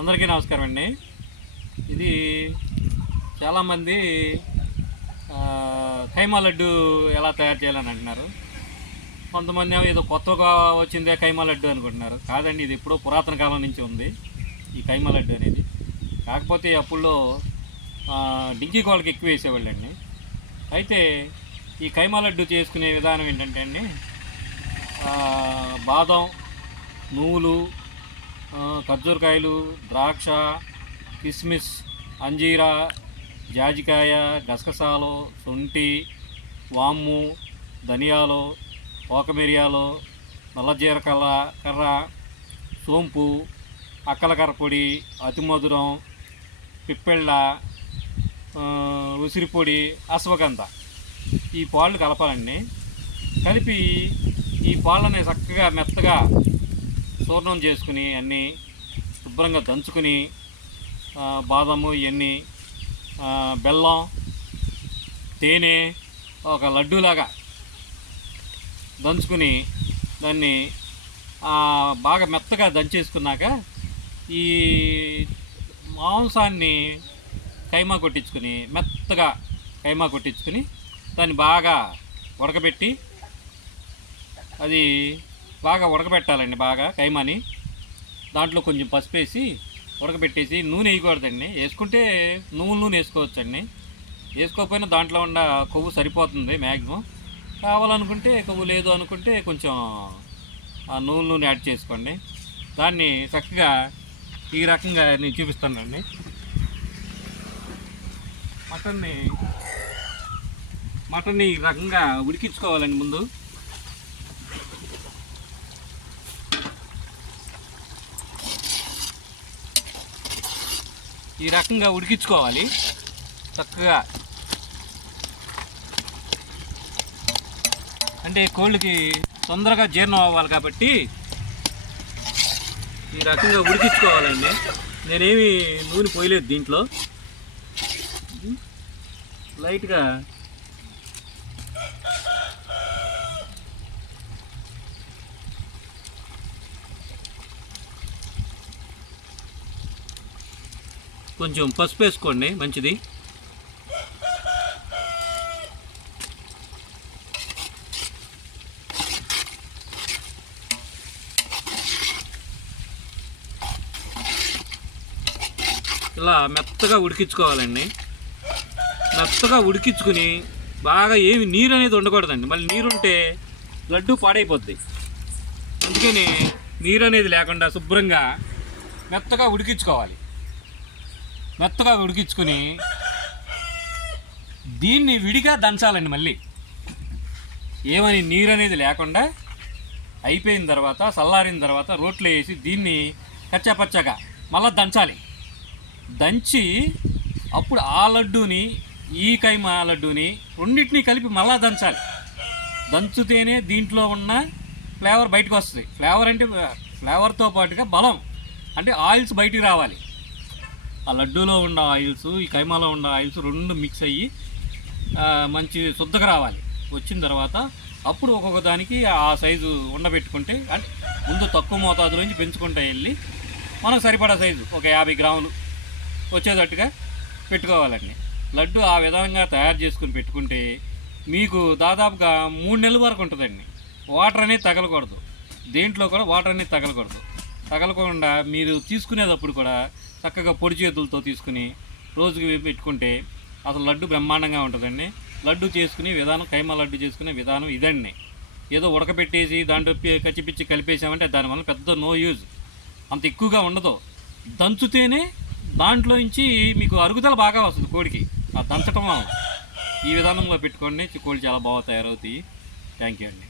అందరికీ నమస్కారం అండి. ఇది చాలామంది ఖైమా లడ్డు ఎలా తయారు చేయాలని అంటున్నారు. కొంతమంది ఏదో కొత్తగా వచ్చిందే ఖైమా లడ్డు అనుకుంటున్నారు. కాదండి ఇది ఎప్పుడో పురాతన కాలం నుంచి ఉంది ఈ ఖైమా లడ్డు అనేది. కాకపోతే అప్పుల్లో డింకీ కోళ్ళకి ఎక్కువ వేసేవాళ్ళండి. అయితే ఈ ఖైమా లడ్డు చేసుకునే విధానం ఏంటంటే అండి బాదం నువ్వులు ఖర్జూరకాయలు ద్రాక్ష కిస్మిస్ అంజీరా జాజికాయ గసగసాలు శొంఠి వాము ధనియాలు ఓకమిరియాలు నల్లజీరకల్ల కర్ర సోంపు అక్కలకర్ర పొడి అతి మధురం పిప్పెళ్ళ ఉసిరిపొడి అశ్వగంధ. ఈ పాళ్ళు కలపాలండి. కలిపి ఈ పాళ్ళని చక్కగా మెత్తగా చూర్ణం చేసుకుని అన్నీ శుభ్రంగా దంచుకుని బాదము ఇవన్నీ బెల్లం తేనె ఒక లడ్డూలాగా దంచుకుని దాన్ని బాగా మెత్తగా దంచేసుకున్నాక ఈ మాంసాన్ని కైమా కొట్టించుకుని మెత్తగా కైమా కొట్టించుకుని దాన్ని బాగా ఉడకబెట్టి అది బాగా ఉడకబెట్టాలండి బాగా కైమాని. దాంట్లో కొంచెం పసుపు వేసి ఉడకబెట్టేసి నూనె వేయకూడదండి. వేసుకుంటే నువ్వుల నూనె వేసుకోవచ్చండి. వేసుకోకపోయినా దాంట్లో ఉన్న కొవ్వు సరిపోతుంది మ్యాక్సిమం కావాలనుకుంటే కొవ్వు లేదు అనుకుంటే కొంచెం ఆ నూనె నూనె యాడ్ చేసుకోండి. దాన్ని చక్కగా ఈ రకంగా నేను చూపిస్తానండి. మటన్ని మటన్ని ఈ రకంగా ఉడికించుకోవాలండి ముందు. ఈ రకంగా ఉడికించుకోవాలి. చక్కగా. అంటే కోళ్ళకి తొందరగా జీర్ణం అవ్వాలి కాబట్టి ఈ రకంగా ఉడికించుకోవాలండి. నేనేమి నూనె పోయలేదు దీంట్లో. లైట్గా కొంచెం పసుపు వేసుకోండి మంచిది. ఇలా మెత్తగా ఉడికించుకోవాలండి. మెత్తగా ఉడికించుకుని బాగా ఏమి నీరు అనేది ఉండకూడదండి. మళ్ళీ నీరుంటే లడ్డు పాడైపోద్ది. అందుకని నీరు అనేది లేకుండా శుభ్రంగా మెత్తగా ఉడికించుకోవాలి. మెత్తగా ఉడికించుకుని దీన్ని విడిగా దంచాలండి మళ్ళీ. ఏమని నీరు అనేది లేకుండా అయిపోయిన తర్వాత చల్లారిన తర్వాత రోట్లో వేసి దీన్ని కచ్చాపచ్చగా మళ్ళీ దంచాలి. దంచి అప్పుడు ఆ లడ్డూని ఈ కైమా లడ్డూని రెండింటిని కలిపి మళ్ళా దంచాలి. దంచుతేనే దీంట్లో ఉన్న ఫ్లేవర్ బయటకు వస్తుంది. ఫ్లేవర్ అంటే ఫ్లేవర్తో పాటుగా బలం అంటే ఆయిల్స్ బయటికి రావాలి. ఆ లడ్డూలో ఉన్న ఆయిల్స్ ఈ కైమాలో ఉన్న ఆయిల్స్ రెండు మిక్స్ అయ్యి మంచి శుద్ధగా రావాలి. వచ్చిన తర్వాత అప్పుడు ఒక్కొక్క దానికి ఆ సైజు ఉండబెట్టుకుంటే అంటే ముందు తక్కువ మోతాదు నుంచి పెంచుకుంటూ వెళ్ళి మనకు సరిపడా సైజు ఒక యాభై గ్రాములు వచ్చేటట్టుగా పెట్టుకోవాలండి. లడ్డు ఆ విధంగా తయారు చేసుకుని పెట్టుకుంటే మీకు దాదాపుగా మూడు నెలల వరకు ఉంటుందండి. వాటర్ అనేది తగలకూడదు. దేంట్లో కూడా వాటర్ అనేది తగలకూడదు. తగలకుండా మీరు తీసుకునేటప్పుడు కూడా చక్కగా పొడి చేతులతో తీసుకుని రోజుకి పెట్టుకుంటే అసలు లడ్డు బ్రహ్మాండంగా ఉంటుందండి. లడ్డు చేసుకునే విధానం కైమా లడ్డు చేసుకునే విధానం ఇదండి. ఏదో ఉడకబెట్టేసి దాంట్లో కచ్చిపిచ్చి కలిపేసామంటే దానివల్ల పెద్ద నో యూజ్. అంత ఎక్కువగా ఉండదు. దంచుతేనే దాంట్లో నుంచి మీకు అరుగుదల బాగా వస్తుంది కోడికి. ఆ దంచటం ఈ విధానంలో పెట్టుకోండి కోడి చాలా బాగా తయారవుతాయి. థ్యాంక్ యూ అండి.